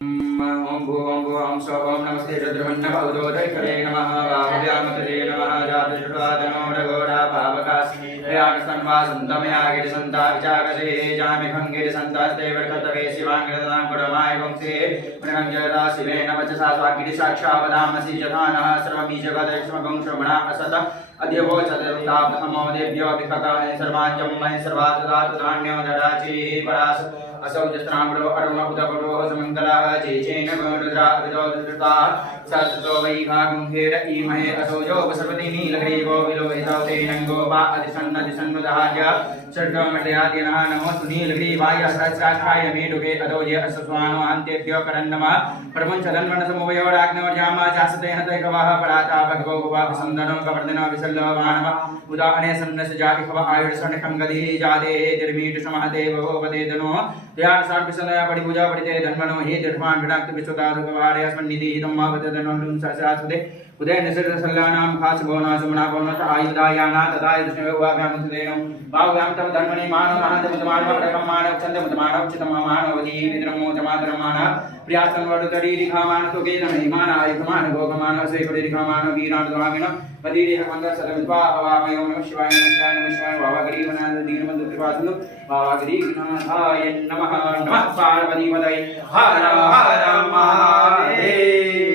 ओम भू ओम भू ओम स्व ओम नमस्ते रुद्रमन्नः उदोदयकरे नमः वाहुव्यामतरे नमः जातश्रुवादनो रघोरा पावकास्मि प्रयाणसन्वा सन्तमया गिरिसन्ता विचाकसे जामिखं गिरिसन्तास्ते वर्तवे शिवाङ्गदनां कुरमाय वंशे मृगञ्जरा शिवेन वचसा स्वागिरिसाक्षावदामसि यथानः सर्वबीजगदक्ष्मगं श्रवणा असत अद्यवो चतुर्थापथमो देव्यो विखकाय सर्वाञ्जं महि सर्वातदातुधान्यो ददाचिः परास असौ जस्त्राम्रो अरुण उदपरो समङ्गलः चेचेन रुद्रा विदोदृता सततो वैघागुंहेर ईमहे असौ जो सर्वति नीलग्रीवो विलोहितौ तेनङ्गोपा अधिसन्नदिसन्नुदाय षड्गमटयादिनः नमोऽस्तु नीलग्रीवाय सहस्राक्षाय मेढुके अदौ ये अस्वानो अन्तेभ्यो करन्नमः प्रपञ्चधन्वनसमवयोराग्नवर्यामा जासते हतैकवः पराता भगवो गुवाभिसन्दनो कवर्धनो विसल्लवानः उदाहरणे सन्नसजातिखव आयुर्षणखङ्गदिः जादे तिर्मीटु समहदेवो वदेदनो ध्यान सार्पिसलया परिपूजा परिते धन्वनो हि तिर्मान् विडाक्तु विश्वताधुकवारे अस्मन्निधि तम्मावतधनोऽनुं सहस्रासुदे उदय निसर्ग सल्लानां खास भवना सुमना भवनत आयुधायाना तथा युष्णवेवाभ्यामुदेनो भाव्यां तव धन्वने मानव महान्तमतमानव प्रकम्मानव चन्दमतमानव चितममानवदी निद्रमो जमातरमानः प्रियासन वरुतरी रिखामान तुके नमहिमान आयुधमान भोगमान सेकुरे रिखामान वीरान द्वामिन पदीरेह मंगल सदमित्वा हवामयो नमः शिवाय नमः शिवाय भावगरीवनाथ दीनबंधु कृपासिंधु भावगरीवनाथाय नमः नमः पार्वती पतये हर हर महादेव।